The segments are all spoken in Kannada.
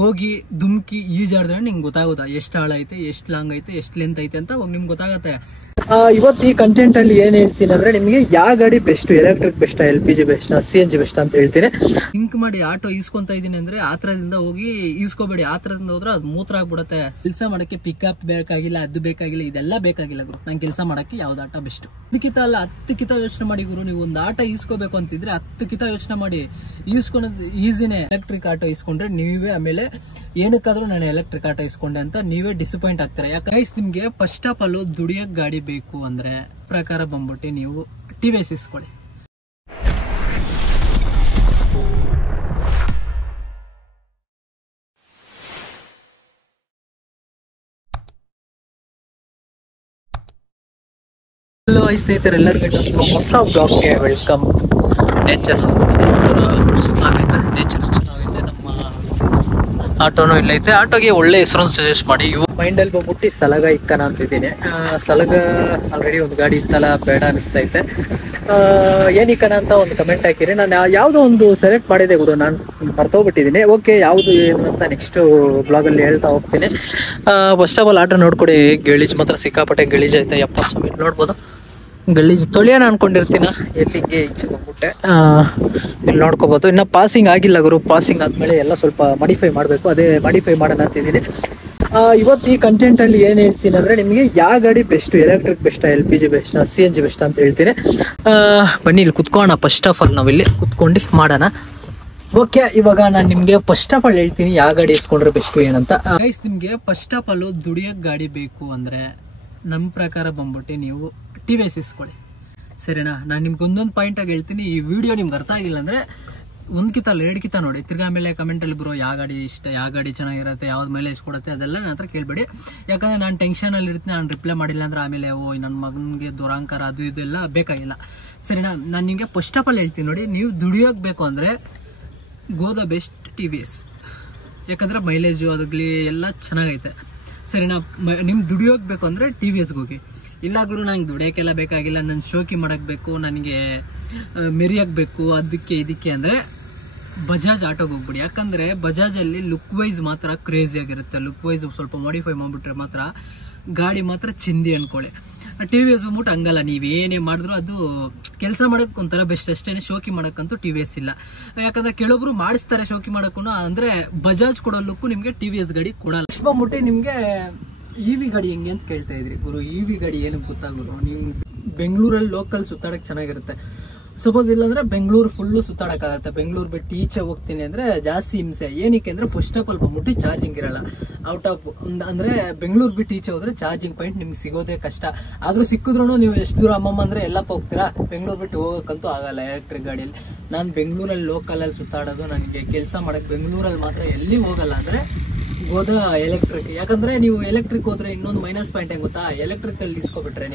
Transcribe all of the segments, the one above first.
ಹೋಗಿ ಧುಮ್ಕಿ ಈಜಾಡಿದ್ರೆ ನಿಂಗೆ ಗೊತ್ತಾಗುತ್ತಾ ಎಷ್ಟು ಆಳ ಐತೆ, ಎಷ್ಟು ಲಾಂಗ್ ಐತೆ, ಎಷ್ಟು ಲೆಂತ್ ಐತೆ ಅಂತ ನಿಮ್ಗೆ ಗೊತ್ತಾಗತ್ತೆ. ಇವತ್ತು ಈ ಕಂಟೆಂಟ್ ಅಲ್ಲಿ ಏನ್ ಹೇಳ್ತೀನಿ ಅಂದ್ರೆ ನಿಮಗೆ ಯಾವ ಗಾಡಿ best, electric best, LPG best, CNG best ಅಂತ ಹೇಳ್ತೀನಿ. ಥಿಂಕ್ ಮಾಡಿ ಆಟೋ ಈಸ್ಕೊಂತ ಇದೀನಿ ಅಂದ್ರೆ ಆತ್ರದಿಂದ ಹೋಗಿ ಈಸ್ಕೋಬೇಡಿ. ಆತ್ರದಿಂದ ಹೋದ್ರೆ ಅದು ಮೂತ್ರ ಆಗ್ಬಿಡುತ್ತೆ. ಕೆಲಸ ಮಾಡಕ್ಕೆ ಪಿಕಪ್ ಬೇಕಾಗಿಲ್ಲ, ಅದು ಬೇಕಾಗಿಲ್ಲ, ಇದೆಲ್ಲ ಬೇಕಾಗಿಲ್ಲ ಗುರು. ನಂಗೆ ಕೆಲಸ ಮಾಡಕ್ಕೆ ಯಾವ್ದು ಆಟ ಬೆಸ್ಟ್? 10 ಕಿತ ಯೋಚನೆ ಮಾಡಿ ಗುರು. ನೀವು ಒಂದು ಆಟ ಈಸ್ಕೋಬೇಕು ಅಂತಿದ್ರೆ 10 ಕಿತ ಯೋಚನೆ ಮಾಡಿ. ಈಸ್ಕೊಳೋದು ಈಸಿನೇ. ಎಲೆಕ್ಟ್ರಿಕ್ ಆಟೋ ಈಸ್ಕೊಂಡ್ರೆ ನೀವೇ ಆಮೇಲೆ ಏನಕ್ಕಾದ್ರೂ ನಾನು ಎಲೆಕ್ಟ್ರಿಕ್ ಆಟೋ ಇಸ್ಕೊಂಡೆ ಅಂತ ನೀವೇ ಡಿಸಪಾಯಿಂಟ್ ಆಗ್ತಾರೆ. ಯಾಕಂದ್ರೆ ನಿಮ್ಗೆ ಫಸ್ಟ್ ಆಫ್ ಆಲ್ ದುಡಿಯಕ್ ಗಾಡಿ ಬೇಕು ಅಂದ್ರೆ ಪ್ರಕಾರ ಬಂದ್ಬಿಟ್ಟು ನೀವು TVS ಇಸ್ಕೊಳ್ಳಿ. ಹಲೋ ಸ್ನೇಹಿತರೆ, ಎಲ್ಲರಿಗೂ ಹೊಸ ಬ್ಲಾಗ್ಗೆ ವೆಲ್ಕಮ್. ನೇಚರ್ ಮಸ್ತ್ ಆಗೈತೆ, ನೇಚರ್ ಚೆನ್ನಾಗೈತೆ. ನಮ್ಮ ಆಟೋನು ಇಲ್ಲೈತೆ. ಆಟೋಗೆ ಒಳ್ಳೆ ಹೆಸರು ಸಜೆಸ್ಟ್ ಮಾಡಿ. ಮೈಂಡಲ್ಲಿ ಬಂದ್ಬಿಟ್ಟು ಸಲಗ ಇಕ್ಕನ ಅಂತಿದ್ದೀನಿ. ಸಲಗ ಆಲ್ರೆಡಿ ಒಂದು ಗಾಡಿ ಇತ್ತಲ್ಲ, ಬೇಡ ಅನಿಸ್ತೈತೆ. ಏನಿಕ್ಕನ ಅಂತ ಒಂದು ಕಮೆಂಟ್ ಹಾಕಿರಿ. ನಾನು ಯಾವುದೋ ಒಂದು ಸೆಲೆಕ್ಟ್ ಮಾಡಿದೆ ಗುರು, ನಾನು ಮರ್ತೋಗ್ಬಿಟ್ಟಿದ್ದೀನಿ. ಓಕೆ, ಯಾವುದು ಏನು ಅಂತ ನೆಕ್ಸ್ಟ್ ಬ್ಲಾಗಲ್ಲಿ ಹೇಳ್ತಾ ಹೋಗ್ತೀನಿ. ಫಸ್ಟ್ ಆಫ್ ಆಲ್ ಆಟೋ ನೋಡ್ಕೊಡಿ. ಗಲೀಜ್ ಮಾತ್ರ ಸಿಕ್ಕಾಪಟ್ಟೆ ಗಲೀಜ್ ಐತೆ. 70 ಸಾವಿರ ನೋಡ್ಬೋದು. ಗಲೀಜ್ ತೊಳೆಯೋಣ ಅನ್ಕೊಂಡಿರ್ತೀನ, ಎತ್ತಿಗೆ ಈಚೆ ಬಂದ್ಬಿಟ್ಟೆ. ಇಲ್ಲಿ ನೋಡ್ಕೋಬೋದು. ಇನ್ನು ಪಾಸಿಂಗ್ ಆಗಿಲ್ಲ ಗುರು. ಪಾಸಿಂಗ್ ಆದಮೇಲೆ ಎಲ್ಲ ಸ್ವಲ್ಪ ಮಾಡಿಫೈ ಮಾಡಬೇಕು. ಅದೇ ಮಾಡಿಫೈ ಮಾಡೋಣ ಅಂತಿದ್ದೀನಿ. ಇವತ್ತು ಈ ಕಂಟೆಂಟಲ್ಲಿ ಏನು ಹೇಳ್ತೀನಿ ಅಂದರೆ ನಿಮಗೆ ಯಾವ ಗಾಡಿ ಬೆಸ್ಟು, ಎಲೆಕ್ಟ್ರಿಕ್ ಬೆಸ್ಟಾ, LPG ಬೆಸ್ಟಾ, CNG ಬೆಸ್ಟಾ ಅಂತ ಹೇಳ್ತೀನಿ. ಬನ್ನಿ ಇಲ್ಲಿ ಕುತ್ಕೋಣ. ಫಸ್ಟ್ ಆಫ್ ಆಲ್ ನಾವಿಲ್ಲಿ ಕುತ್ಕೊಂಡು ಮಾಡೋಣ. ಓಕೆ, ಇವಾಗ ನಾನು ನಿಮಗೆ ಫಸ್ಟ್ ಆಫ್ ಆಲ್ ಹೇಳ್ತೀನಿ ಯಾವ ಗಾಡಿ ಇಸ್ಕೊಂಡ್ರೆ ಬೆಸ್ಟು ಏನಂತ. ನಿಮಗೆ ಫಸ್ಟ್ ಆಫ್ ಆಲ್ ದುಡಿಯೋಕ್ಕೆ ಗಾಡಿ ಬೇಕು ಅಂದರೆ ನಮ್ಮ ಪ್ರಕಾರ ಬಂದ್ಬಿಟ್ಟು ನೀವು TVS ಇಸ್ಕೊಳ್ಳಿ. ಸರಿನಾ? ನಾನು ನಿಮ್ಗೆ ಒಂದೊಂದು ಪಾಯಿಂಟಾಗಿ ಹೇಳ್ತೀನಿ. ಈ ವಿಡಿಯೋ ನಿಮ್ಗೆ ಅರ್ಥ ಆಗಿಲ್ಲ ಅಂದರೆ 1 ಕಿತ 2 ಕಿತ ನೋಡಿ. ತಿರ್ಗಾ ಆಮೇಲೆ ಕಮೆಂಟಲ್ಲಿ ಬರೋ ಯಾವ ಗಾಡಿ ಇಷ್ಟ, ಯಾವ ಗಾಡಿ ಚೆನ್ನಾಗಿರುತ್ತೆ, ಯಾವ್ದು ಮೇಲೆ ಇಸ್ಕೊಡುತ್ತೆ, ಅದೆಲ್ಲ ನನ್ನ ಹತ್ರ ಕೇಳಬೇಡಿ. ಯಾಕಂದರೆ ನಾನು ಟೆನ್ಷನಲ್ಲಿ ಇರ್ತೀನಿ. ನಾನು ರಿಪ್ಲೈ ಮಾಡಿಲ್ಲ ಅಂದರೆ ಆಮೇಲೆ ನನ್ನ ಮಗನಿಗೆ ದುರಾಂಕಾರ ಅದು ಇದೆಲ್ಲ ಬೇಕಾಗಿಲ್ಲ. ಸರಿನಾ? ನಾನು ನಿಮಗೆ ಫಸ್ಟ್ ಆಫ್ ಆಲ್ ಹೇಳ್ತೀನಿ ನೋಡಿ. ನೀವು ದುಡಿಯೋಕೆ ಬೇಕು ಅಂದರೆ ಗೋ ದ ಬೆಸ್ಟ್ TVS. ಯಾಕಂದರೆ ಮೈಲೇಜು ಅದಾಗಲಿ ಎಲ್ಲ ಚೆನ್ನಾಗೈತೆ. ಸರಿನಾ? ನಿಮ್ಮ ದುಡಿಯೋಕೆ ಬೇಕು ಅಂದರೆ TVSಗೆ ಹೋಗಿ. ಇಲ್ಲ ಗುರು, ನಂಗೆ ದುಡಿಯೋಕ್ಕೆಲ್ಲ ಬೇಕಾಗಿಲ್ಲ, ನಾನು ಶೋಕಿ ಮಾಡೋಕ್ಕೆ ಬೇಕು, ನನಗೆ ಮೆರಿಯೋಕ್ಕೆ ಬೇಕು, ಅದಕ್ಕೆ ಇದಕ್ಕೆ ಅಂದರೆ ಬಜಾಜ್ ಆಟೋಗೆ ಹೋಗ್ಬಿಡಿ. ಯಾಕಂದರೆ ಬಜಾಜಲ್ಲಿ ಲುಕ್ ವೈಸ್ ಮಾತ್ರ ಕ್ರೇಜಿ ಆಗಿರುತ್ತೆ. ಲುಕ್ ವೈಸ್ ಸ್ವಲ್ಪ ಮಾಡಿಫೈ ಮಾಡಿಬಿಟ್ರೆ ಮಾತ್ರ ಗಾಡಿ ಮಾತ್ರ ಚಿಂದಿ ಅಂದ್ಕೊಳ್ಳಿ. TVS ಬಂದ್ಬಿಟ್ಟು ಹಂಗಲ್ಲ. ನೀವೇನೇ ಮಾಡಿದ್ರು ಅದು ಕೆಲಸ ಮಾಡೋಕ್ಕೆ ಒಂಥರ ಬೆಸ್ಟ್ ಅಷ್ಟೇ. ಶೋಕಿ ಮಾಡೋಕ್ಕಂತೂ TVS ಇಲ್ಲ. ಯಾಕಂದರೆ ಕೆಲವೊಬ್ರು ಮಾಡಿಸ್ತಾರೆ ಶೋಕಿ ಮಾಡೋಕ್ಕೂ. ಅಂದರೆ ಬಜಾಜ್ ಕೊಡೋ ಲುಕ್ಕು ನಿಮಗೆ TVS ಗಾಡಿ ಕೊಡಲ್ಲ. ಇಷ್ಟು ಬಂದ್ಬಿಟ್ಟು ನಿಮಗೆ EV ಗಾಡಿ ಹೆಂಗೆ ಅಂತ ಕೇಳ್ತಾ ಇದ್ರಿ ಗುರು. EV ಗಾಡಿ ಏನಕ್ಕೆ ಗೊತ್ತಾಗುರು, ನೀವು ಬೆಂಗಳೂರಲ್ಲಿ ಲೋಕಲ್ ಸುತ್ತಾಡಕ್ಕೆ ಚೆನ್ನಾಗಿರುತ್ತೆ. ಸಪೋಸ್ ಇಲ್ಲಾಂದ್ರೆ ಬೆಂಗಳೂರು ಫುಲ್ಲು ಸುತ್ತಾಡಕ್ಕಾಗತ್ತೆ. ಬೆಂಗಳೂರು ಬಿಟ್ಟು ಈಚೆ ಹೋಗ್ತೀನಿ ಅಂದರೆ ಜಾಸ್ತಿ ಹಿಂಸೆ. ಏನಕ್ಕೆ ಅಂದರೆ ಫಸ್ಟ್ ಆಫ್ ಆಲ್ ಬಂದ್ಬಿಟ್ಟು ಚಾರ್ಜಿಂಗ್ ಇರಲ್ಲ. ಔಟ್ ಆಫ್ ಅಂದರೆ ಬೆಂಗಳೂರು ಬಿಟ್ಟು ಈಚೆ ಹೋದ್ರೆ ಚಾರ್ಜಿಂಗ್ ಪಾಯಿಂಟ್ ನಿಮ್ಗೆ ಸಿಗೋದೇ ಕಷ್ಟ. ಆದರೂ ಸಿಕ್ಕಿದ್ರು ನೀವು ಎಷ್ಟು ದೂರ ಅಮ್ಮಮ್ಮ ಅಂದರೆ ಎಲ್ಲಪ್ಪ ಹೋಗ್ತೀರಾ. ಬೆಂಗಳೂರು ಬಿಟ್ಟು ಹೋಗೋಕ್ಕಂತೂ ಆಗಲ್ಲ ಎಲೆಕ್ಟ್ರಿಕ್ ಗಾಡಿಯಲ್ಲಿ. ನಾನು ಬೆಂಗಳೂರಲ್ಲಿ ಲೋಕಲಲ್ಲಿ ಸುತ್ತಾಡೋದು, ನನಗೆ ಕೆಲಸ ಮಾಡೋಕ್ಕೆ ಬೆಂಗಳೂರಲ್ಲಿ ಮಾತ್ರ ಎಲ್ಲಿ ಹೋಗಲ್ಲ ಅಂದರೆ ಹೋದ ಎಲೆಕ್ಟ್ರಿಕ್. ಯಾಕಂದರೆ ನೀವು ಎಲೆಕ್ಟ್ರಿಕ್ ಹೋದರೆ ಇನ್ನೊಂದು ಮೈನಸ್ ಪಾಯಿಂಟ್ ಹೆಂಗೆ ಗೊತ್ತಾ, ಎಲೆಕ್ಟ್ರಿಕಲ್ಲಿ ಇಸ್ಕೊಬಿಟ್ರೆ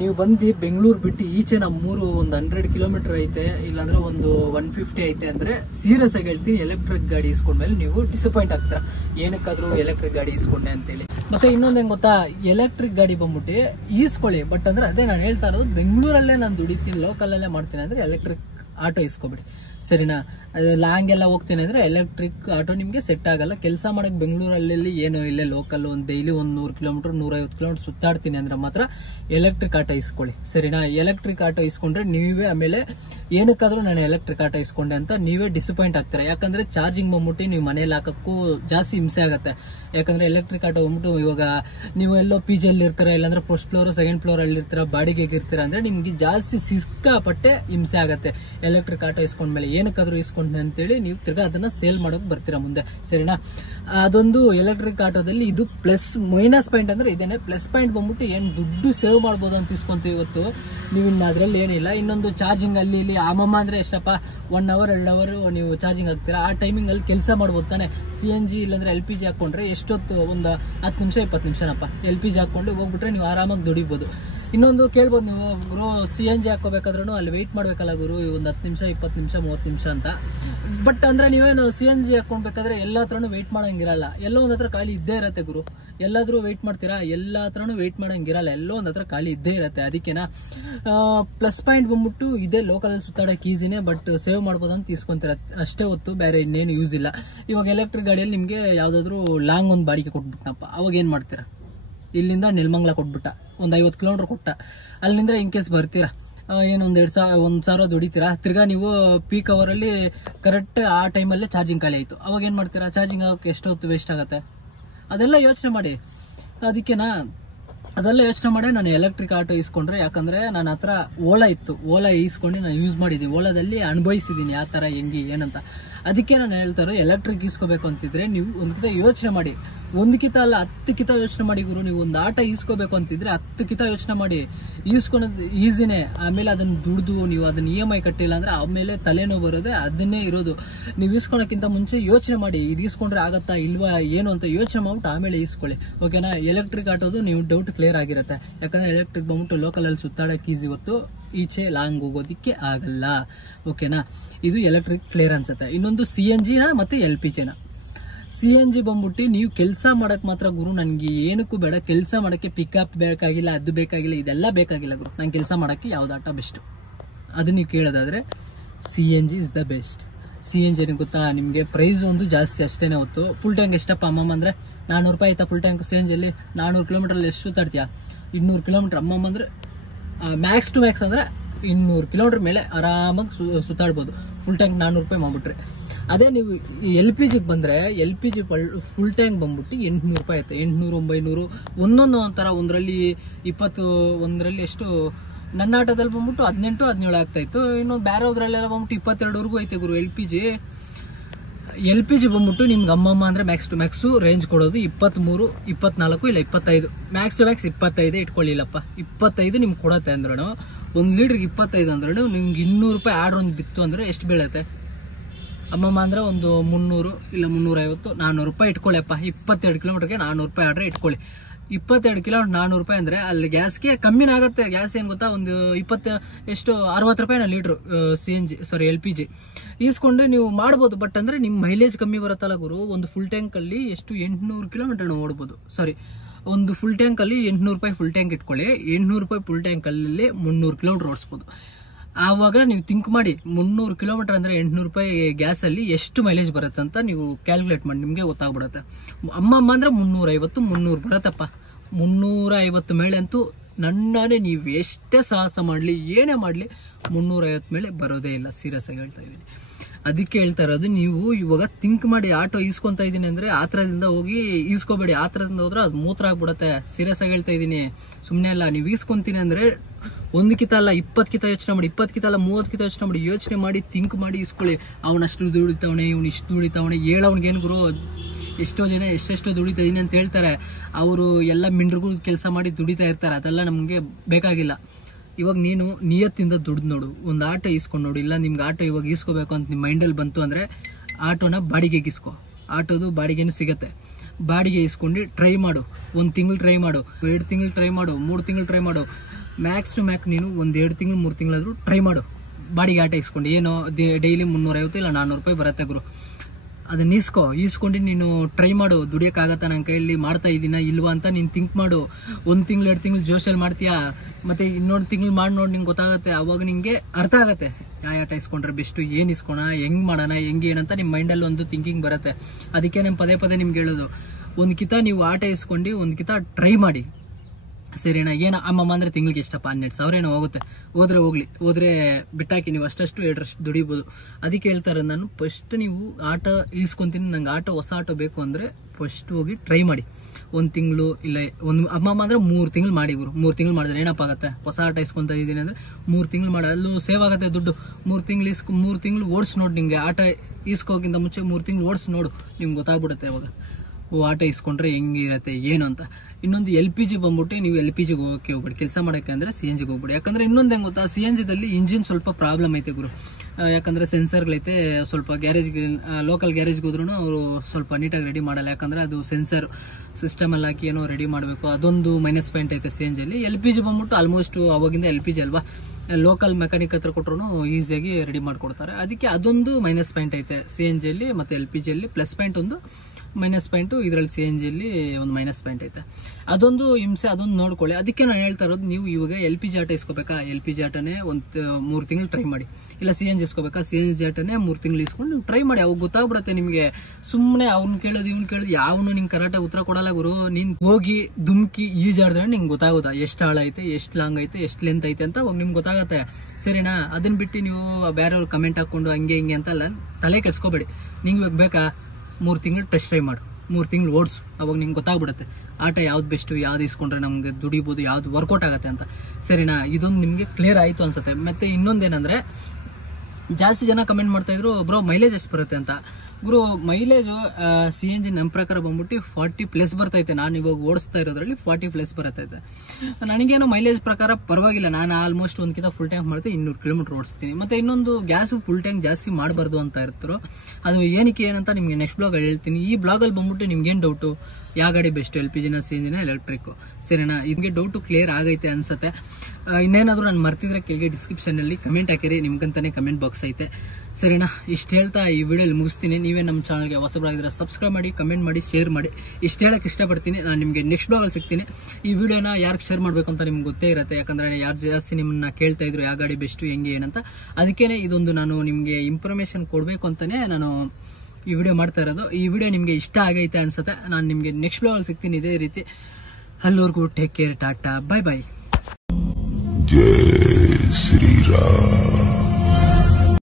ನೀವು ಬಂದು ಬೆಂಗಳೂರು ಬಿಟ್ಟು ಈಚೆ ನಮ್ಮೂರು ಒಂದು 100 ಕಿಲೋಮೀಟರ್ ಐತೆ, ಇಲ್ಲಾಂದರೆ ಒಂದು 150 ಐತೆ ಅಂದರೆ ಸೀರಿಯಸ್ ಆಗಿ ಹೇಳ್ತೀನಿ, ಎಲೆಕ್ಟ್ರಿಕ್ ಗಾಡಿ ಇಸ್ಕೊಂಡ್ಮೇಲೆ ನೀವು ಡಿಸಪಾಯಿಂಟ್ ಆಗ್ತೀರಾ. ಏನಕ್ಕಾದ್ರೂ ಎಲೆಕ್ಟ್ರಿಕ್ ಗಾಡಿ ಇಸ್ಕೊಂಡೆ ಅಂತೇಳಿ. ಮತ್ತು ಇನ್ನೊಂದು ಹೆಂಗೆ ಗೊತ್ತಾ, ಎಲೆಕ್ಟ್ರಿಕ್ ಗಾಡಿ ಬಂದ್ಬಿಟ್ಟು ಈಸ್ಕೊಳ್ಳಿ. ಬಟ್ ಅಂದರೆ ಅದೇ ನಾನು ಹೇಳ್ತಾ ಇರೋದು, ಬೆಂಗಳೂರಲ್ಲೇ ನಾನು ದುಡಿತೀನಿ, ಲೋಕಲಲ್ಲೇ ಮಾಡ್ತೀನಿ ಅಂದರೆ ಎಲೆಕ್ಟ್ರಿಕ್ ಆಟೋ ಇಸ್ಕೊಬಿಡಿ. ಸರಿನಾ? ಲಾಂಗ್ ಎಲ್ಲ ಹೋಗ್ತೀನಿ ಅಂದರೆ ಎಲೆಕ್ಟ್ರಿಕ್ ಆಟೋ ನಿಮಗೆ ಸೆಟ್ ಆಗಲ್ಲ. ಕೆಲಸ ಮಾಡೋಕ್ಕೆ ಬೆಂಗಳೂರಲ್ಲಿ ಏನು ಇಲ್ಲೇ ಲೋಕಲ್ ಒಂದು ಡೈಲಿ ಒಂದು 100 ಕಿಲೋಮೀಟರ್ 150 ಕಿಲೋಮೀಟರ್ ಸುತ್ತಾಡ್ತೀನಿ ಅಂದರೆ ಮಾತ್ರ ಎಲೆಕ್ಟ್ರಿಕ್ ಆಟೋ ಇಸ್ಕೊಳ್ಳಿ. ಸರಿನಾ? ಎಲೆಕ್ಟ್ರಿಕ್ ಆಟೋ ಇಸ್ಕೊಂಡ್ರೆ ನೀವೇ ಆಮೇಲೆ ಏನಕ್ಕಾದ್ರೂ ನಾನು ಎಲೆಕ್ಟ್ರಿಕ್ ಆಟೋ ಇಸ್ಕೊಂಡೆ ಅಂತ ನೀವೇ ಡಿಸಪಾಯಿಂಟ್ ಆಗ್ತಾರೆ. ಯಾಕಂದರೆ ಚಾರ್ಜಿಂಗ್ ಬಂದ್ಬಿಟ್ಟು ನೀವು ಮನೇಲಿ ಹಾಕೋಕ್ಕೂ ಜಾಸ್ತಿ ಹಿಂಸೆ ಆಗುತ್ತೆ. ಯಾಕಂದರೆ ಎಲೆಕ್ಟ್ರಿಕ್ ಆಟೋ ಬಂದ್ಬಿಟ್ಟು ಇವಾಗ ನೀವು ಎಲ್ಲೋ PGಯಲ್ಲಿ ಇರ್ತೀರ, ಇಲ್ಲಾಂದರೆ ಫಸ್ಟ್ ಫ್ಲೋರು ಸೆಕೆಂಡ್ ಫ್ಲೋರಲ್ಲಿ ಇರ್ತೀರ, ಬಾಡಿಗೆಗೆ ಇರ್ತೀರ ಅಂದರೆ ನಿಮಗೆ ಜಾಸ್ತಿ ಸಿಕ್ಕಾಪಟ್ಟೆ ಹಿಂಸೆ ಆಗುತ್ತೆ. ಎಲೆಕ್ಟ್ರಿಕ್ ಆಟೋ ಇಸ್ಕೊಂಡ್ಮೇಲೆ ಏನಕ್ಕಾದ್ರೂ ಇಸ್ಕೊಂಡ್ಮೇಲೆ ಅಂತೇಳಿ ನೀವು ತಿರ್ಗಾ ಅದನ್ನ ಸೇಲ್ ಮಾಡೋಕೆ ಬರ್ತೀರಾ ಮುಂದೆ. ಸರಿನಾ? ಅದೊಂದು ಎಲೆಕ್ಟ್ರಿಕ್ ಆಟೋದಲ್ಲಿ ಇದು ಪ್ಲಸ್. ಮೈನಸ್ ಪಾಯಿಂಟ್ ಅಂದರೆ ಇದೇನೆ. ಪ್ಲಸ್ ಪಾಯಿಂಟ್ ಬಂದ್ಬಿಟ್ಟು ಏನು ದುಡ್ಡು ಸೇವ್ ಮಾಡ್ಬೋದು ಅಂತ ಇಸ್ಕೊಂತೀವಿ ಇವತ್ತು ನೀವು. ಇನ್ನು ಅದರಲ್ಲಿ ಏನಿಲ್ಲ. ಇನ್ನೊಂದು ಚಾರ್ಜಿಂಗ್ ಅಲ್ಲಿ ಇಲ್ಲಿ ಅಮ್ಮಮ್ಮ ಅಂದರೆ ಎಷ್ಟಪ್ಪ 1 ಅವರ್ 2 ಅವರ್ ನೀವು ಚಾರ್ಜಿಂಗ್ ಹಾಕ್ತೀರಾ. ಆ ಟೈಮಿಂಗಲ್ಲಿ ಕೆಲಸ ಮಾಡ್ಬೋದು ತಾನೆ. CNG ಇಲ್ಲಾಂದರೆ LPG ಹಾಕ್ಕೊಂಡ್ರೆ ಎಷ್ಟೊತ್ತು, ಒಂದು 10 ನಿಮಿಷ 20 ನಿಮಿಷನಪ್ಪ. LPG ಹಾಕ್ಕೊಂಡು ಹೋಗ್ಬಿಟ್ರೆ ನೀವು ಆರಾಮಾಗಿ ದುಡಿಬೋದು. ಇನ್ನೊಂದು ಕೇಳ್ಬೋದು ನೀವು, ಗುರು CNG ಹಾಕೋಬೇಕಾದ್ರೂ ಅಲ್ಲಿ ವೆಯ್ಟ್ ಮಾಡ್ಬೇಕಲ್ಲ ಗುರು, ಒಂದು 10 ನಿಮಿಷ 20 ನಿಮಿಷ 30 ನಿಮಿಷ ಅಂತ. ಬಟ್ ಅಂದ್ರೆ ನೀವೇನು CNG ಹಾಕೊಂಡ್ಬೇಕಾದ್ರೆ ಎಲ್ಲ ಹತ್ರನೂ ವೆಯ್ಟ್ ಮಾಡಂಗಿರಲ್ಲ, ಎಲ್ಲೋ ಒಂದ್ ಹತ್ರ ಖಾಲಿ ಇದ್ದೇ ಇರತ್ತೆ ಗುರು. ಎಲ್ಲಾದ್ರೂ ವೆಯ್ಟ್ ಮಾಡ್ತೀರಾ? ಎಲ್ಲ ಹತ್ರನೂ ವೆಯ್ಟ್ ಮಾಡಂಗಿರಲ್ಲ, ಎಲ್ಲೋ ಒಂದ್ ಹತ್ರ ಖಾಲಿ ಇದ್ದೇ ಇರತ್ತೆ. ಅದಕ್ಕೆನಾ ಪ್ಲಸ್ ಪಾಯಿಂಟ್ ಬಂದ್ಬಿಟ್ಟು ಇದೇ ಲೋಕಲಲ್ಲಿ ಸುತ್ತಾಡಕ್ಕೆ ಈಸಿನೇ, ಬಟ್ ಸೇವ್ ಮಾಡ್ಬೋದು ಅಂತ ಇಸ್ಕೊಂತೀರ ಅಷ್ಟೇ ಹೊತ್ತು, ಬೇರೆ ಇನ್ನೇನು ಯೂಸ್ ಇಲ್ಲ. ಇವಾಗ ಎಲೆಕ್ಟ್ರಿಕ್ ಗಾಡಿಯಲ್ಲಿ ನಿಮಗೆ ಯಾವ್ದಾದ್ರು ಲಾಂಗ್ ಒಂದು ಬಾಡಿಗೆ ಕೊಟ್ಬಿಟ್ನಪ್ಪ, ಅವಾಗ ಏನ್ ಮಾಡ್ತೀರಾ? ಇಲ್ಲಿಂದ ನೆಲಮಂಗಲ ಕೊಟ್ಬಿಟ್ಟ, ಒಂದು 50 ಕಿಲೋಮೀಟರ್ ಕೊಟ್ಟ, ಅಲ್ಲಿಂದ ಇನ್ ಕೇಸ್ ಬರ್ತೀರಾ, ಏನೊಂದು 1,000 ದುಡಿತೀರಾ, ತಿರ್ಗಾ ನೀವು ಪೀಕ್ ಅವರಲ್ಲಿ ಕರೆಕ್ಟ್ ಆ ಟೈಮಲ್ಲೇ ಚಾರ್ಜಿಂಗ್ ಖಾಲಿ ಆಯಿತು, ಅವಾಗ ಏನು ಮಾಡ್ತೀರಾ? ಚಾರ್ಜಿಂಗ್ ಆಗೋಕ್ಕೆ ಎಷ್ಟೊತ್ತು ವೇಸ್ಟ್ ಆಗುತ್ತೆ? ಅದೆಲ್ಲ ಯೋಚನೆ ಮಾಡಿ. ಅದಕ್ಕೆನಾ ಅದೆಲ್ಲ ಯೋಚನೆ ಮಾಡಿ ನಾನು ಎಲೆಕ್ಟ್ರಿಕ್ ಆಟೋ ಇಸ್ಕೊಂಡ್ರೆ, ಯಾಕಂದ್ರೆ ನನ್ನ ಹತ್ರ ಓಲಾ ಇತ್ತು, ಓಲಾ ಈಸ್ಕೊಂಡು ನಾನು ಯೂಸ್ ಮಾಡಿದ್ದೀನಿ, ಓಲಾದಲ್ಲಿ ಅನುಭವಿಸಿದ್ದೀನಿ ಯಾವ ಥರ ಹೆಂಗೆ ಏನಂತ. ಅದಕ್ಕೆ ನಾನು ಹೇಳ್ತಾರೆ, ಎಲೆಕ್ಟ್ರಿಕ್ ಈಸ್ಕೋಬೇಕು ಅಂತಿದ್ರೆ ನೀವು ಒಂದ್ಕಿತ ಯೋಚನೆ ಮಾಡಿ, ಒಂದಕ್ಕಿಂತ ಅಲ್ಲ 10 ಕಿತ ಯೋಚನೆ ಮಾಡಿ ಗುರು. ನೀವು ಒಂದು ಆಟ ಈಸ್ಕೋಬೇಕು ಅಂತಿದ್ರೆ 10 ಕಿತ ಯೋಚನೆ ಮಾಡಿ. ಈಸ್ಕೊಳೋದು ಈಸಿನೇ, ಆಮೇಲೆ ಅದನ್ನ ದುಡ್ದು ನೀವು ಅದನ್ನ EMI ಕಟ್ಟಿಲ್ಲ ಅಂದ್ರೆ ಆಮೇಲೆ ತಲೆನೋವು ಬರೋದೆ ಅದನ್ನೇ ಇರೋದು. ನೀವು ಈಸ್ಕೊಳಕ್ಕಿಂತ ಮುಂಚೆ ಯೋಚನೆ ಮಾಡಿ, ಇದು ಈಸ್ಕೊಂಡ್ರೆ ಆಗತ್ತಾ ಇಲ್ವಾ ಏನು ಅಂತ ಯೋಚನೆ ಮಾಡ್ಬಿಟ್ಟು ಆಮೇಲೆ ಈಸ್ಕೊಳ್ಳಿ, ಓಕೆನಾ? ಎಲೆಕ್ಟ್ರಿಕ್ ಆಟೋದು ನೀವು ಡೌಟ್ ಕ್ಲಿಯರ್ ಆಗಿರುತ್ತೆ, ಯಾಕಂದ್ರೆ ಎಲೆಕ್ಟ್ರಿಕ್ ಬಂದ್ಬಿಟ್ಟು ಲೋಕಲಲ್ಲಿ ಸುತ್ತಾಡಕ್ಕೆ ಈಸಿ, ಹೊತ್ತು ಈಚೆ ಲಾಂಗ್ ಹೋಗೋದಿಕ್ಕೆ ಆಗಲ್ಲ, ಓಕೆನಾ? ಇದು ಎಲೆಕ್ಟ್ರಿಕ್ ಕ್ಲಿಯರ್ ಅನ್ಸುತ್ತೆ. ಇನ್ನೊಂದು CNG ಮತ್ತೆ LPG. CNG ಬಂದ್ಬಿಟ್ಟು ನೀವು ಕೆಲಸ ಮಾಡಕ್ ಮಾತ್ರ ಗುರು, ನನ್ಗೆ ಏನಕ್ಕೂ ಬೇಡ, ಕೆಲಸ ಮಾಡಕ್ಕೆ ಪಿಕಪ್ ಬೇಕಾಗಿಲ್ಲ, ಅದು ಬೇಕಾಗಿಲ್ಲ, ಇದೆಲ್ಲ ಬೇಕಾಗಿಲ್ಲ ಗುರು. ನಂಗೆ ಕೆಲಸ ಮಾಡಕ್ಕೆ ಯಾವ್ದು ಆಟ ಬೆಸ್ಟ್ ಅದು ನೀವು ಕೇಳೋದಾದ್ರೆ CNG is the best. CNG ಏನು ಗೊತ್ತಾ ನಿಮಗೆ? ಪ್ರೈಸ್ ಒಂದು ಜಾಸ್ತಿ ಅಷ್ಟೇನೆ ಹೊತ್ತು. ಫುಲ್ ಟ್ಯಾಂಕ್ ಎಷ್ಟಪ್ಪ ಅಮ್ಮಮ್ಮ ಅಂದ್ರೆ 400 ರೂಪಾಯಿ ಆಯ್ತಾ ಫುಲ್ ಟ್ಯಾಂಕ್ CNG ಅಲ್ಲಿ? 400 ಕಿಲೋಮೀಟರ್ ಎಷ್ಟು ಸುತ್ತಾಡ್ತೀಯಾ? 200 ಕಿಲೋಮೀಟರ್ ಅಮ್ಮಮ್ಮ ಅಂದ್ರೆ ಮ್ಯಾಕ್ಸ್ ಟು ಮ್ಯಾಕ್ಸ್ ಅಂದ್ರೆ 200 ಕಿಲೋಮೀಟರ್ ಮೇಲೆ ಆರಾಮಾಗಿ ಸುತ್ತಾಡ್ಬೋದು ಫುಲ್ ಟ್ಯಾಂಕ್ 400 ರೂಪಾಯಿ ಮಾಡ್ಬಿಟ್ರೆ. ಅದೇ ನೀವು LPGಗೆ ಬಂದ್ರೆ LPG ಫುಲ್ ಟ್ಯಾಂಕ್ ಬಂದ್ಬಿಟ್ಟು 800 ರೂಪಾಯಿ ಆಯ್ತು, 800 900 ಒಂದೊಂದು ಒಂಥರ. ಒಂದರಲ್ಲಿ 20, ಒಂದರಲ್ಲಿ ಎಷ್ಟು ನನ್ನ ಆಟೋದಲ್ಲಿ ಬಂದ್ಬಿಟ್ಟು 18 17 ಆಗ್ತಾ ಇತ್ತು, ಇನ್ನೊಂದು ಬೇರೆ ಹೋದ್ರಲ್ಲೆಲ್ಲ ಬಂದ್ಬಿಟ್ಟು 22ವರೆಗೂ ಐತೆ ಗುರು LPG ಬಂದ್ಬಿಟ್ಟು ನಿಮ್ಗೆ ಅಮ್ಮಮ್ಮ ಅಂದ್ರೆ ಮ್ಯಾಕ್ಸ್ ಟು ಮ್ಯಾಕ್ಸ್ ರೇಂಜ್ ಕೊಡೋದು 23 24 ಇಲ್ಲ 25, ಮ್ಯಾಕ್ಸ್ ಟು ಮ್ಯಾಕ್ಸ್ 25 ಇಟ್ಕೊಳ್ಳಿಲ್ಲಪ್ಪ, 25 ನಿಮ್ಗೆ ಕೊಡತ್ತೆ ಅಂದ್ರೂ 1 ಲೀಟ್ರಿಗೆ 25 ಅಂದ್ರೆ ನಿಮ್ಗೆ 200 ರೂಪಾಯಿ ಆರ್ಡ್ರ್ ಒಂದು ಬಿತ್ತು ಅಂದ್ರೆ ಎಷ್ಟು ಬೀಳತ್ತೆ ಅಮ್ಮಮ್ಮ ಅಂದ್ರೆ? ಒಂದು 300 ಇಲ್ಲ 350 400 ರೂಪಾಯಿ ಇಟ್ಕೊಳ್ಳಿಪ್ಪ. 22 ಕಿಲೋಮೀಟರ್ಗೆ 400 ರೂಪಾಯಿ ಆರ್ಡ್ರೆ ಇಟ್ಕೊಳ್ಳಿ. 22 ಕಿಲೋಮೀಟರ್ 400 ರೂಪಾಯಿ ಅಂದ್ರೆ ಅಲ್ಲಿ ಗ್ಯಾಸ್ಗೆ ಕಮ್ಮಿನ ಆಗುತ್ತೆ. ಗ್ಯಾಸ್ ಏನ್ ಗೊತ್ತಾ, ಒಂದು 60 ರೂಪಾಯಿನ ಲೀಟ್ರು LPG ಈಸ್ಕೊಂಡು ನೀವು ಮಾಡ್ಬೋದು. ಬಟ್ ಅಂದ್ರೆ ನಿಮ್ ಮೈಲೇಜ್ ಕಮ್ಮಿ ಬರುತ್ತಲ್ಲ ಗುರು. ಒಂದು ಫುಲ್ ಟ್ಯಾಂಕ್ ಅಲ್ಲಿ ಎಷ್ಟು 800 ಕಿಲೋಮೀಟರ್ ಓಡ್ಬೋದು. ಒಂದು ಫುಲ್ ಟ್ಯಾಂಕ್ ಅಲ್ಲಿ 800 ರೂಪಾಯಿ ಫುಲ್ ಟ್ಯಾಂಕ್ ಇಟ್ಕೊಳ್ಳಿ, 800 ರೂಪಾಯಿ ಫುಲ್ ಟ್ಯಾಂಕ್ ಅಲ್ಲಿ 300 ಕಿಲೋಮೀಟರ್ ಓಡಿಸ್ಬೋದು. ಆವಾಗ ನೀವು ಥಿಂಕ್ ಮಾಡಿ, 300 ಕಿಲೋಮೀಟರ್ ಅಂದ್ರೆ 800 ರೂಪಾಯಿ ಗ್ಯಾಸ್ ಅಲ್ಲಿ ಎಷ್ಟು ಮೈಲೇಜ್ ಬರುತ್ತೆ ಅಂತ ನೀವು ಕ್ಯಾಲ್ಕುಲೇಟ್ ಮಾಡಿ, ನಿಮ್ಗೆ ಗೊತ್ತಾಗ್ಬಿಡುತ್ತೆ. ಅಮ್ಮಮ್ಮ ಅಂದ್ರೆ 350 ಬರತ್ತಪ್ಪ. 350 ಮೇಲೆ ಅಂತೂ ನನ್ನನೇ ನೀವು ಎಷ್ಟೇ ಸಾಹಸ ಮಾಡಲಿ ಏನೇ ಮಾಡಲಿ 350 ಮೇಲೆ ಬರೋದೇ ಇಲ್ಲ, ಸೀರಿಯಸ್ ಆಗಿ ಹೇಳ್ತಾ ಇದ್ದೀನಿ. ಅದಕ್ಕೆ ಹೇಳ್ತಾ ಇರೋದು, ನೀವು ಇವಾಗ ಥಿಂಕ್ ಮಾಡಿ. ಆಟೋ ಈಸ್ಕೊಂತಾ ಇದೀನಿ ಅಂದ್ರೆ ಆತ್ರದಿಂದ ಹೋಗಿ ಈಸ್ಕೋಬೇಡಿ, ಆತ್ರದಿಂದ ಹೋದ್ರೆ ಅದು ಮೂತ್ರ ಆಗ್ಬಿಡತ್ತೆ. ಸೀರಿಯಸ್ ಆಗಿ ಹೇಳ್ತಾ ಇದೀನಿ, ಸುಮ್ಮನೆ ಅಲ್ಲ. ನೀವು ಈಸ್ಕೊಂತೀನಿ ಅಂದ್ರೆ 1 ಕಿತ ಅಲ್ಲ 20 ಕಿತ ಯೋಚನೆ ಮಾಡಿ, 20 ಕಿತ ಅಲ್ಲ 30 ಕಿತ ಯೋಚನೆ ಮಾಡಿ ಥಿಂಕ್ ಮಾಡಿ ಈಸ್ಕೊಳ್ಳಿ. ಅವನಷ್ಟು ದುಡಿತಾವಣೆ, ಇವ್ನು ಇಷ್ಟು ದುಡಿತಾವಣೆ, ಹೇಳೋನ್ಗೇನು ಗುರು. ಎಷ್ಟೋ ಜನ ಎಷ್ಟೆಷ್ಟೋ ದುಡಿತಾ ಇದೀನಿ ಅಂತ ಹೇಳ್ತಾರೆ, ಅವರು ಎಲ್ಲ ಮಿಂಡ್ರಿಗೂ ಕೆಲಸ ಮಾಡಿ ದುಡಿತಾ ಇರ್ತಾರೆ. ಅದೆಲ್ಲ ನಮಗೆ ಬೇಕಾಗಿಲ್ಲ. ಇವಾಗ ನೀನು ನಿಯತ್ತಿಂದ ದುಡ್ದು ನೋಡು, ಒಂದು ಆಟೋ ಈಸ್ಕೊಂಡು ನೋಡು. ಇಲ್ಲ ನಿಮ್ಗೆ ಆಟೋ ಇವಾಗ ಈಸ್ಕೋಬೇಕು ಅಂತ ನಿಮ್ಮ ಮೈಂಡಲ್ಲಿ ಬಂತು ಅಂದ್ರೆ ಆಟೋನ ಬಾಡಿಗೆಗೆ ಇಸ್ಕೊ. ಆಟೋದು ಬಾಡಿಗೆನೂ ಸಿಗತ್ತೆ. ಬಾಡಿಗೆ ಇಸ್ಕೊಂಡು ಟ್ರೈ ಮಾಡು. 1 ತಿಂಗಳು ಟ್ರೈ ಮಾಡು, 2 ತಿಂಗಳು ಟ್ರೈ ಮಾಡು, 3 ತಿಂಗಳು ಟ್ರೈ ಮಾಡು. ಮ್ಯಾಕ್ಸ್ ಟು ಮ್ಯಾಕ್ಸ್ ನೀನು 1 2 ತಿಂಗಳು 3 ತಿಂಗಳಾದ್ರೂ ಟ್ರೈ ಮಾಡು. ಬಾಡಿಗೆ ಆಟೋ ಇಸ್ಕೊಂಡು ಏನೋ ಡೈಲಿ 350 ಇಲ್ಲ 400 ರೂಪಾಯಿ ಬರುತ್ತೆ ಗುರು. ಅದನ್ನ ಈಸ್ಕೊಂಡು ನೀನು ಟ್ರೈ ಮಾಡು. ದುಡಿಯೋಕ್ಕಾಗತ್ತಾ ನನ್ನ ಕೈಯಲ್ಲಿ, ಮಾಡ್ತಾ ಇದ್ದೀನ ಇಲ್ವಾ ಅಂತ ನೀನು ಥಿಂಕ್ ಮಾಡು. 1 ತಿಂಗಳು 2 ತಿಂಗಳು ಜೋಶಲ್ಲಿ ಮಾಡ್ತೀಯಾ, ಮತ್ತೆ ಇನ್ನೊಂದು ತಿಂಗಳು ಮಾಡಿ ನೋಡಿ, ನಿಂಗೆ ಗೊತ್ತಾಗುತ್ತೆ. ಅವಾಗ ನಿಂಗೆ ಅರ್ಥ ಆಗುತ್ತೆ ಯಾವ ಆಟ ಇಸ್ಕೊಂಡ್ರೆ ಬೆಸ್ಟು, ಏನು ಇಸ್ಕೋಣ, ಹೆಂಗ್ ಮಾಡೋಣ, ಹೆಂಗೆ ಏನಂತ ನಿಮ್ಮ ಮೈಂಡಲ್ಲಿ ಒಂದು ಥಿಂಕಿಂಗ್ ಬರುತ್ತೆ. ಅದಕ್ಕೆ ನಾನು ಪದೇ ನಿಮ್ಗೆ ಹೇಳೋದು, 1 ಕಿತ ನೀವು ಆಟ ಇಸ್ಕೊಂಡು 1 ಕಿತ ಟ್ರೈ ಮಾಡಿ, ಸರಿನಾ? ಏನೋ ಅಮ್ಮಮ್ಮ ಅಂದ್ರೆ ತಿಂಗಳಿಗೆ ಎಷ್ಟಪ್ಪ 12,000 ಏನೋ ಹೋಗುತ್ತೆ. ಹೋದ್ರೆ ಬಿಟ್ಟಾಕಿ, ನೀವು ಅಷ್ಟು 2 ದುಡಿಬೋದು. ಅದಕ್ಕೆ ಹೇಳ್ತಾರೆ ನಾನು, ಫಸ್ಟ್ ನೀವು ಆಟ ಈಸ್ಕೊಂತೀನಿ, ನಂಗೆ ಹೊಸ ಆಟೋ ಬೇಕು ಅಂದ್ರೆ ಫಸ್ಟ್ ಹೋಗಿ ಟ್ರೈ ಮಾಡಿ. 1 ತಿಂಗಳು ಇಲ್ಲ ಅಮ್ಮಮ್ಮ ಅಂದ್ರೆ 3 ತಿಂಗಳು ಮಾಡಿ ಗುರು. 3 ತಿಂಗಳು ಮಾಡಿದ್ರೆ ಏನಪ್ಪ ಆಗುತ್ತೆ? ಹೊಸ ಆಟ ಇಸ್ಕೊಂತ ಇದ್ದೀನಿ ಅಂದ್ರೆ 3 ತಿಂಗಳು ಮಾಡಿ, ಅಲ್ಲೂ ಸೇವ್ ಆಗುತ್ತೆ ದುಡ್ಡು. 3 ತಿಂಗಳು ಓಡಿಸ್ ನೋಡಿ. ನಿಂಗೆ ಆಟ ಈಸ್ಕೋಕ್ಕಿಂತ ಮುಂಚೆ 3 ತಿಂಗಳು ಓಡಿಸ್ ನೋಡು, ನಿಮ್ಗೆ ಗೊತ್ತಾಗ್ಬಿಡುತ್ತೆ ಅವಾಗ ಆಟೋ ಇಸ್ಕೊಂಡ್ರೆ ಹೆಂಗಿರತ್ತೆ ಏನು ಅಂತ. ಇನ್ನೊಂದು LPG ಬಂದ್ಬಿಟ್ಟು ನೀವು LPGಗೆ ಹೋಗಕ್ಕೆ ಹೋಗ್ಬೇಡಿ, ಕೆಲಸ ಮಾಡೋಕ್ಕೆ ಅಂದ್ರೆ CNGಗೆ ಹೋಗ್ಬೇಡಿ. ಯಾಕಂದ್ರೆ ಇನ್ನೊಂದು ಹೆಂಗ್ ಗೊತ್ತಾ, CNGದಲ್ಲಿ ಇಂಜಿನ್ ಸ್ವಲ್ಪ ಪ್ರಾಬ್ಲಮ್ ಐತೆ ಗುರು. ಯಾಕಂದರೆ ಸೆನ್ಸರ್ಗಳೈತೆ. ಸ್ವಲ್ಪ ಗ್ಯಾರೇಜ್ಗೆ ಲೋಕಲ್ ಗ್ಯಾರೇಜ್ಗೆ ಹೋದ್ರೂ ಅವರು ಸ್ವಲ್ಪ ನೀಟಾಗಿ ರೆಡಿ ಮಾಡಲ್ಲ, ಯಾಕಂದರೆ ಅದು ಸೆನ್ಸರ್ ಸಿಸ್ಟಮಲ್ಲಿ ಹಾಕಿ ಏನೋ ರೆಡಿ ಮಾಡಬೇಕು. ಅದೊಂದು ಮೈನಸ್ ಪಾಯಿಂಟ್ ಐತೆ CNG. LPG ಬಂದ್ಬಿಟ್ಟು ಆಲ್ಮೋಸ್ಟ್ ಅವಾಗಿಂದ LPG ಅಲ್ವಾ, ಲೋಕಲ್ ಮೆಕ್ಯಾನಿಕ್ ಹತ್ರ ಕೊಟ್ಟರು ಈಸಿಯಾಗಿ ರೆಡಿ ಮಾಡಿಕೊಡ್ತಾರೆ. ಅದಕ್ಕೆ ಅದೊಂದು ಮೈನಸ್ ಪಾಯಿಂಟ್ ಐತೆ CNG ಮತ್ತು LPG. ಪ್ಲಸ್ ಪಾಯಿಂಟ್ ಒಂದು, ಮೈನಸ್ ಪಾಯಿಂಟು ಇದರಲ್ಲಿ CNG ಒಂದು ಮೈನಸ್ ಪಾಯಿಂಟ್ ಐತೆ. ಅದೊಂದು ಹಿಂಸೆ, ಅದೊಂದು ನೋಡ್ಕೊಳ್ಳಿ. ಅದಕ್ಕೆ ನಾನು ಹೇಳ್ತಾ ಇರೋದು, ನೀವು ಇವಾಗ LPG ಆಟೋ ಇಸ್ಕೋಬೇಕಾ, LPG ಆಟೋನೇ ಒಂದು 3 ತಿಂಗಳು ಟ್ರೈ ಮಾಡಿ. ಇಲ್ಲ CNG ಇಸ್ಕೋಬೇಕಾ, CNG ಆಟೋನೇ 3 ತಿಂಗಳು ಇಸ್ಕೊಂಡು ನೀವು ಟ್ರೈ ಮಾಡಿ. ಅವಾಗ ಗೊತ್ತಾಗ್ಬಿಡುತ್ತೆ ನಿಮಗೆ. ಸುಮ್ಮನೆ ಅವ್ನು ಕೇಳೋದು ಇವ್ನು ಕೇಳೋದು ಯಾವನು ನಿಂಗೆ ಕರೆಕ್ಟಾಗಿ ಉತ್ತರ ಕೊಡಲ್ಲ ಗುರು. ನೀನು ಹೋಗಿ ಧುಮ್ಕಿ ಈಜಾಡಿದ್ರೆ ನಿಂಗೆ ಗೊತ್ತಾಗೋದಾ ಎಷ್ಟು ಆಳ ಐತೆ, ಎಷ್ಟು ಲಾಂಗ್ ಐತೆ, ಎಷ್ಟು ಲೆಂತ್ ಐತೆ ಅಂತ ಅವಾಗ ನಿಮ್ಗೆ ಗೊತ್ತಾಗತ್ತೆ. ಸರಿನಾ? ಅದನ್ನ ಬಿಟ್ಟು ನೀವು ಬೇರೆಯವ್ರು ಕಮೆಂಟ್ ಹಾಕ್ಕೊಂಡು ಹಂಗೆ ಹಿಂಗೆ ಅಂತಲ್ಲ ತಲೆ ಕೆಡ್ಸ್ಕೋಬೇಡಿ. ನಿಂಗೆ ಇವಾಗ ಬೇಕಾ 3 ತಿಂಗಳು ಟೆಸ್ಟ್ ಡ್ರೈವ್ ಮಾಡು, 3 ತಿಂಗಳು ಓಡಿಸು. ಅವಾಗ ನಿಂಗೆ ಗೊತ್ತಾಗ್ಬಿಡುತ್ತೆ ಆಟ ಯಾವ್ದು ಬೆಸ್ಟು, ಯಾವ್ದು ಇಸ್ಕೊಂಡ್ರೆ ನಮ್ಗೆ ದುಡಿಬೋದು, ಯಾವ್ದು ವರ್ಕೌಟ್ ಆಗುತ್ತೆ ಅಂತ. ಸರಿನಾ? ಇದೊಂದು ನಿಮಗೆ ಕ್ಲಿಯರ್ ಆಯಿತು ಅನ್ಸುತ್ತೆ. ಮತ್ತು ಇನ್ನೊಂದೇನೆಂದರೆ, ಜಾಸ್ತಿ ಜನ ಕಮೆಂಟ್ ಮಾಡ್ತಾಯಿದ್ರು ಬ್ರೋ ಮೈಲೇಜ್ ಎಷ್ಟು ಬರುತ್ತೆ ಅಂತ. ಗುರು ಮೈಲೇಜು CNG ನಮ್ಮ ಪ್ರಕಾರ ಬಂದ್ಬಿಟ್ಟು 40+ ಬರ್ತೈತೆ. ನಾನು ಇವಾಗ ಓಡಿಸ್ತಾ ಇರೋದ್ರಲ್ಲಿ 40+ ಬರ್ತೈತೆ. ನನಗೇನೋ ಮೈಲೇಜ್ ಪ್ರಕಾರ ಪರವಾಗಿಲ್ಲ. ನಾನು ಆಲ್ಮೋಸ್ಟ್ ಒಂದ್ಕಿಂತ ಫುಲ್ ಟ್ಯಾಂಕ್ ಮಾಡ್ತೀನಿ, 200 ಕಿಲೋಮೀಟರ್ ಓಡಿಸ್ತೀನಿ. ಮತ್ತು ಇನ್ನೊಂದು ಗ್ಯಾಸು ಫುಲ್ ಟ್ಯಾಂಕ್ ಜಾಸ್ತಿ ಮಾಡಬಾರ್ದು ಅಂತ ಇರ್ತಾರೋ, ಅದು ಏನಂತ ನಿಮಗೆ ನೆಕ್ಸ್ಟ್ ಬ್ಲಾಗಲ್ಲಿ ಹೇಳ್ತೀನಿ. ಈ ಬ್ಲಾಗಲ್ಲಿ ಬಂದ್ಬಿಟ್ಟು ನಿಮ್ಗೇನು ಡೌಟು, ಯಾವ ಗಾಡಿ ಬೆಸ್ಟು, LPGನ CNGನ ಎಲೆಕ್ಟ್ರಿಕ್ಕು? ಸರಿನಾ? ಇದಕ್ಕೆ ಡೌಟು ಕ್ಲಿಯರ್ ಆಗೈತೆ ಅನ್ಸುತ್ತೆ. ಇನ್ನೇನಾದರೂ ನಾನು ಮರ್ತಿದ್ರೆ ಕೆಳಗೆ ಡಿಸ್ಕ್ರಿಪ್ಷನಲ್ಲಿ ಕಮೆಂಟ್ ಹಾಕಿರಿ, ನಿಮ್ಗಂತಾನೆ ಕಮೆಂಟ್ ಬಾಕ್ಸ್ ಐತೆ. ಸರಿನಾ? ಇಷ್ಟು ಹೇಳ್ತಾ ಈ ವಿಡಿಯೋಲಿ ಮುಗಿಸ್ತೀನಿ. ನೀವೇ ನಮ್ಮ ಚಾನಲ್ಗೆ ಹೊಸಬರಾಗಿದ್ರೆ ಸಬ್ಸ್ಕ್ರೈಬ್ ಮಾಡಿ, ಕಮೆಂಟ್ ಮಾಡಿ, ಶೇರ್ ಮಾಡಿ. ಇಷ್ಟು ಹೇಳೋಕ್ಕೆ ಇಷ್ಟಪಡ್ತೀನಿ. ನಾನು ನಿಮಗೆ ನೆಕ್ಸ್ಟ್ ಬ್ಲಾಗಲ್ಲಿ ಸಿಗ್ತೀನಿ. ಈ ವಿಡಿಯೋನ ಯಾರಿಗೆ ಶೇರ್ ಮಾಡಬೇಕು ಅಂತ ನಿಮ್ಗೆ ಗೊತ್ತೇ ಇರುತ್ತೆ, ಯಾಕಂದರೆ ಯಾರು ಜಾಸ್ತಿ ನಿಮ್ಮನ್ನ ಕೇಳ್ತಾ ಇದ್ರು ಯಾವ ಗಾಡಿ ಬೆಸ್ಟು, ಹೆಂಗೆ ಏನಂತ. ಅದಕ್ಕೇ ಇದೊಂದು ನಾನು ನಿಮಗೆ ಇನ್ಫಾರ್ಮೇಷನ್ ಕೊಡಬೇಕು ಅಂತಲೇ ನಾನು ಈ ವಿಡಿಯೋ ಮಾಡ್ತಾ ಇರೋದು. ಈ ವಿಡಿಯೋ ನಿಮಗೆ ಇಷ್ಟ ಆಗೈತೆ ಅನ್ಸುತ್ತೆ. ನಾನು ನಿಮಗೆ ನೆಕ್ಸ್ಟ್ ಬ್ಲಾಗಲ್ಲಿ ಸಿಗ್ತೀನಿ ಇದೇ ರೀತಿ. ಅಲ್ಲಿವರೆಗೂ take care, tata, bye bye. ಜೈ ಶ್ರೀರಾಮ್.